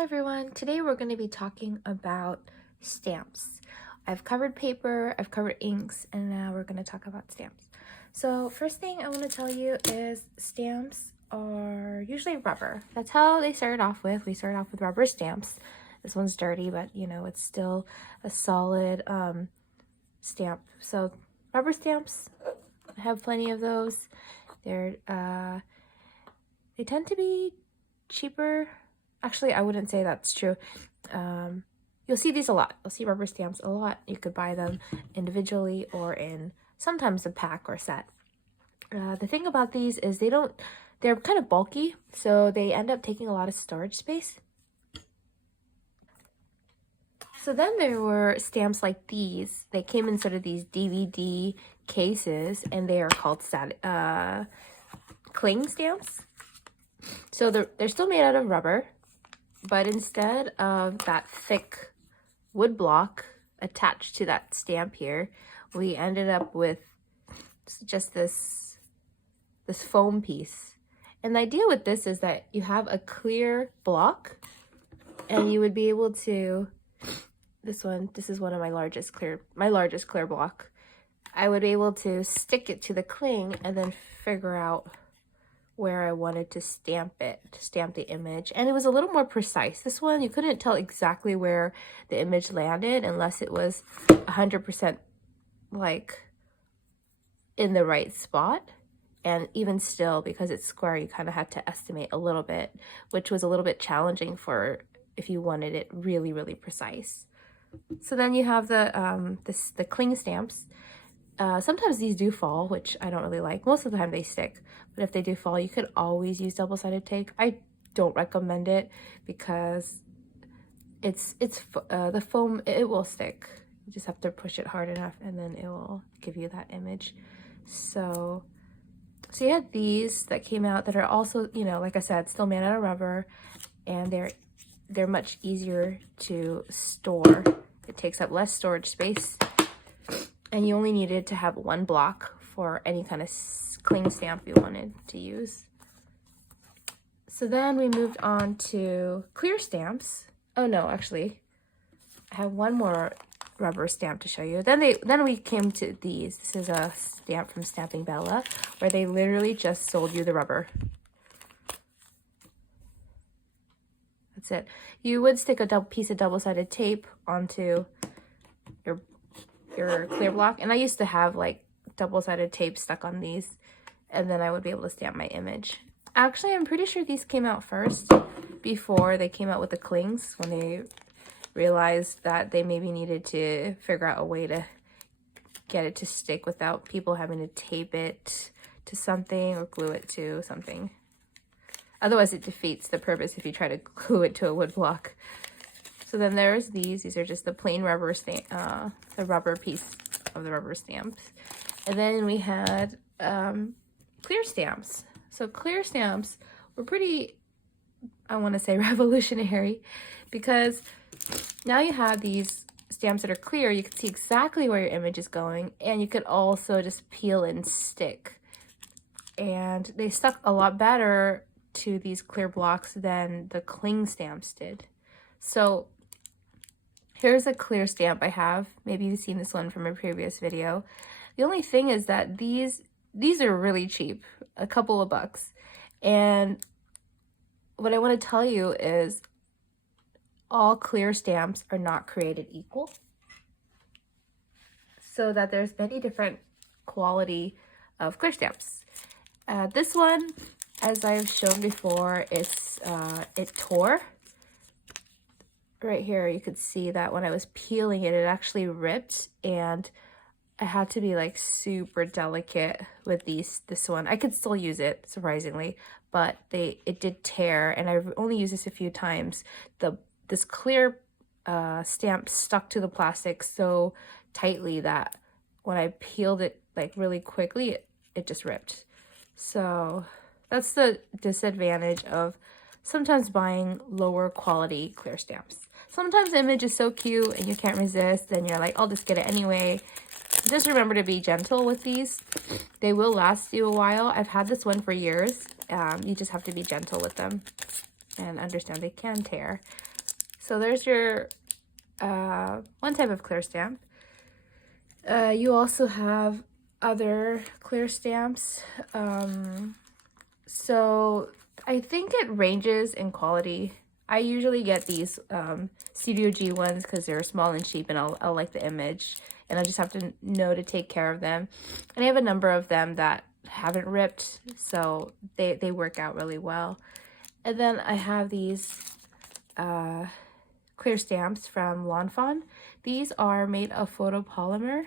Hi everyone, today we're going to be talking about stamps. I've covered paper, I've covered inks, and now we're going to talk about stamps. So first thing I want to tell you is stamps are usually rubber. That's how they started off with. We started off with rubber stamps. This one's dirty, but you know, it's still a solid stamp. So rubber stamps, I have plenty of those. They tend to be cheaper. Actually, I wouldn't say that's true. You'll see these a lot. You'll see rubber stamps a lot. You could buy them individually or in sometimes a pack or set. The thing about these is they're kind of bulky, so they end up taking a lot of storage space. So then there were stamps like these. They came in sort of these DVD cases, and they are called cling stamps. So they're still made out of rubber, but instead of that thick wood block attached to that stamp here, we ended up with just this foam piece. And the idea with this is that you have a clear block, and you would be able to, this is one of my largest clear block. I would be able to stick it to the cling and then figure out where I wanted to stamp the image. And it was a little more precise. This one, you couldn't tell exactly where the image landed unless it was 100% like in the right spot. And even still, because it's square, you kind of had to estimate a little bit, which was a little bit challenging for if you wanted it really, really precise. So then you have the cling stamps. Sometimes these do fall, which I don't really like. Most of the time they stick, but if they do fall, you could always use double-sided tape. I don't recommend it because the foam, it will stick. You just have to push it hard enough and then it will give you that image. So you had these that came out that are also, you know, like I said, still made out of rubber, and they're much easier to store. It takes up less storage space. And you only needed to have one block for any kind of cling stamp you wanted to use. So then we moved on to clear stamps. Oh no, actually, I have one more rubber stamp to show you. Then we came to these. This is a stamp from Stamping Bella, where they literally just sold you the rubber. That's it. You would stick a piece of double-sided tape onto your clear block, and I used to have like double-sided tape stuck on these, and then I would be able to stamp my image. Actually, I'm pretty sure these came out first before they came out with the clings, when they realized that they maybe needed to figure out a way to get it to stick without people having to tape it to something or glue it to something. Otherwise it defeats the purpose if you try to glue it to a wood block. So then there's these are just the plain rubber stamp, the rubber piece of the rubber stamps. And then we had clear stamps. So clear stamps were pretty, I want to say, revolutionary, because now you have these stamps that are clear. You can see exactly where your image is going, and you could also just peel and stick. And they stuck a lot better to these clear blocks than the cling stamps did. So here's a clear stamp I have. Maybe you've seen this one from a previous video. The only thing is that these are really cheap, a couple of bucks. And what I want to tell you is all clear stamps are not created equal. So that there's many different quality of clear stamps. This one, as I've shown before, it tore. Right here, you could see that when I was peeling it, it actually ripped, and I had to be like super delicate with this one. I could still use it, surprisingly, but it did tear, and I've only used this a few times. This clear stamp stuck to the plastic so tightly that when I peeled it like really quickly, it just ripped. So that's the disadvantage of sometimes buying lower quality clear stamps. Sometimes the image is so cute and you can't resist, and you're like, I'll just get it anyway. Just remember to be gentle with these. They will last you a while. I've had this one for years. You just have to be gentle with them and understand they can tear. So there's your one type of clear stamp. You also have other clear stamps. So I think it ranges in quality. I usually get these Studio G ones because they're small and cheap, and I'll like the image, and I just have to know to take care of them. And I have a number of them that haven't ripped, so they work out really well. And then I have these clear stamps from Lawn Fawn. These are made of photopolymer.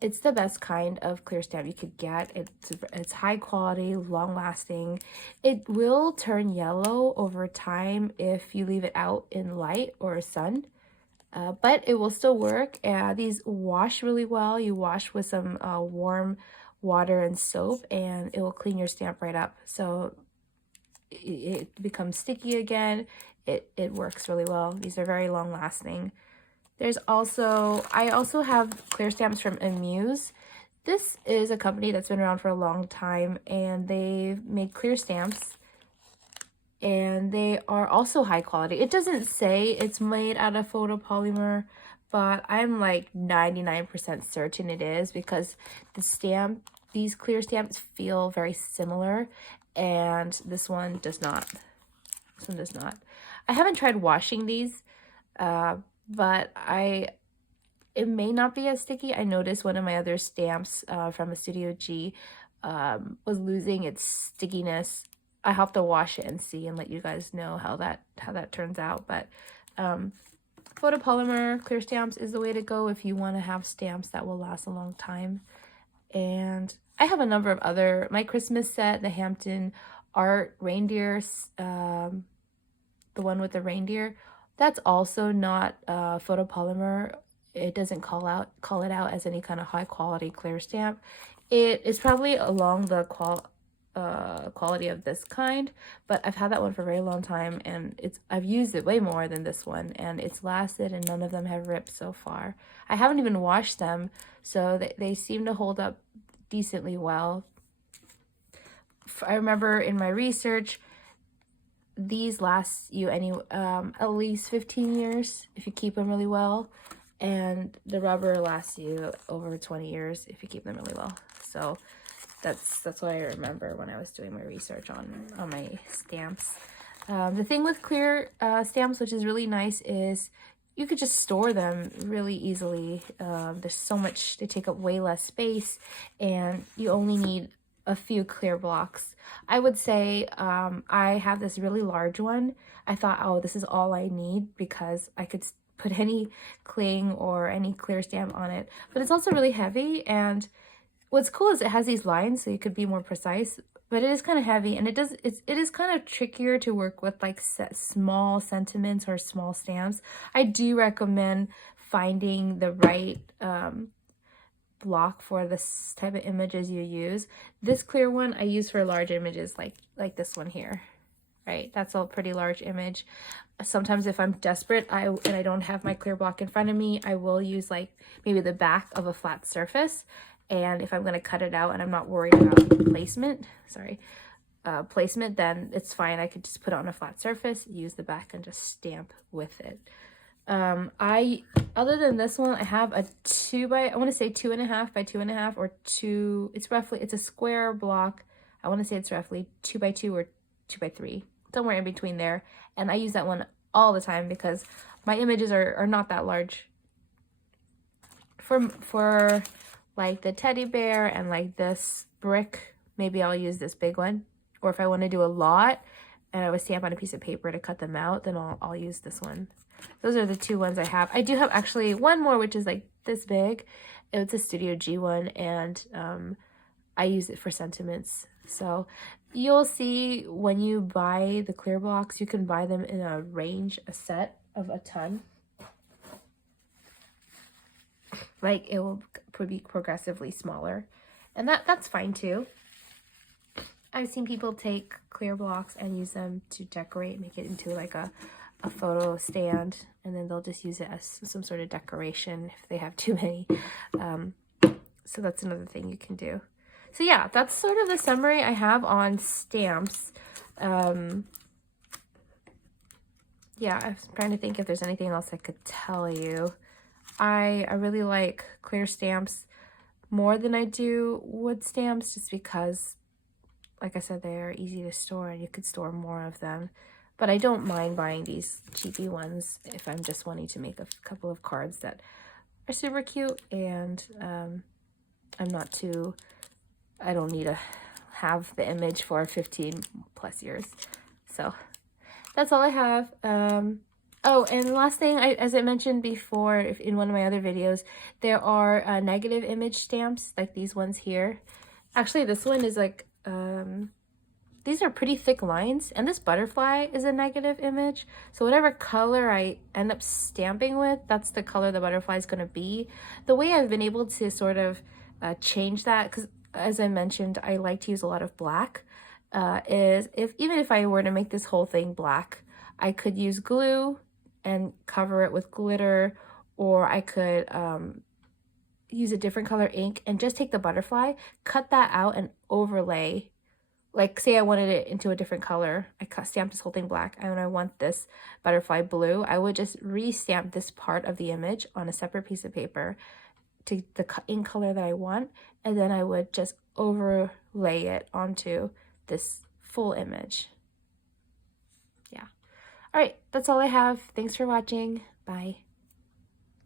It's the best kind of clear stamp you could get. It's high quality, long lasting. It will turn yellow over time if you leave it out in light or sun, but it will still work. These wash really well. You wash with some warm water and soap, and it will clean your stamp right up. So it becomes sticky again. It works really well. These are very long lasting. I also have clear stamps from Amuse. This is a company that's been around for a long time, and they make clear stamps, and they are also high quality. It doesn't say it's made out of photopolymer, but I'm like 99% certain it is, because these clear stamps feel very similar, and this one does not. This one does not. I haven't tried washing these, but it may not be as sticky. I noticed one of my other stamps from a Studio G was losing its stickiness. I have to wash it and see and let you guys know how that turns out. But photopolymer clear stamps is the way to go if you want to have stamps that will last a long time. And I have a number of my Christmas set, the Hampton Art reindeer, the one with the reindeer. That's also not photopolymer. It doesn't call it out as any kind of high quality clear stamp. It is probably along the quality of this kind, but I've had that one for a very long time, and I've used it way more than this one, and it's lasted, and none of them have ripped so far. I haven't even washed them, so they seem to hold up decently well. I remember in my research, these last you at least 15 years if you keep them really well, and the rubber lasts you over 20 years if you keep them really well. So that's what I remember when I was doing my research on my stamps. The thing with clear stamps, which is really nice, is you could just store them really easily. There's so much, they take up way less space, and you only need a few clear blocks. I would say I have this really large one. I thought, oh, this is all I need because I could put any cling or any clear stamp on it. But it's also really heavy, and what's cool is it has these lines so you could be more precise, but it is kind of heavy, and it is kind of trickier to work with like small sentiments or small stamps. I do recommend finding the right block for this type of images you use. This clear one I use for large images like this one here, right? That's a pretty large image. Sometimes if I'm desperate and I don't have my clear block in front of me, I will use like maybe the back of a flat surface. And if I'm going to cut it out and I'm not worried about placement, then it's fine. I could just put it on a flat surface, use the back, and just stamp with it. Other than this one, I have a 2.5 by 2.5 or 2. It's a square block. I want to say it's roughly 2x2 or 2x3, somewhere in between there. And I use that one all the time because my images are not that large. For like the teddy bear and like this brick, maybe I'll use this big one. Or if I want to do a lot and I would stamp on a piece of paper to cut them out, then I'll use this one. Those are the two ones I have. I do have actually one more, which is like this big. It's a Studio G one, and I use it for sentiments. So you'll see when you buy the clear blocks, you can buy them in a set of a ton. Like it will be progressively smaller, and that's fine too. I've seen people take clear blocks and use them to decorate, make it into like a photo stand, and then they'll just use it as some sort of decoration if they have too many. So that's another thing you can do. So yeah, that's sort of the summary I have on stamps. yeah, I was trying to think if there's anything else I could tell you. I really like clear stamps more than I do wood stamps, just because, like I said, they're easy to store and you could store more of them. But I don't mind buying these cheapy ones if I'm just wanting to make a couple of cards that are super cute, and I'm not too, I don't need to have the image for 15 plus years. So that's all I have. Oh, and the last thing, as I mentioned before in one of my other videos, there are negative image stamps like these ones here. Actually, this one is like, these are pretty thick lines, and this butterfly is a negative image. So whatever color I end up stamping with, that's the color the butterfly is going to be. The way I've been able to sort of change that, because as I mentioned, I like to use a lot of black, is even if I were to make this whole thing black, I could use glue and cover it with glitter, or I could use a different color ink and just take the butterfly, cut that out and overlay. Like, say I wanted it into a different color, I stamped this whole thing black, and I want this butterfly blue, I would just re-stamp this part of the image on a separate piece of paper to the ink color that I want, and then I would just overlay it onto this full image. Yeah. All right, that's all I have. Thanks for watching. Bye.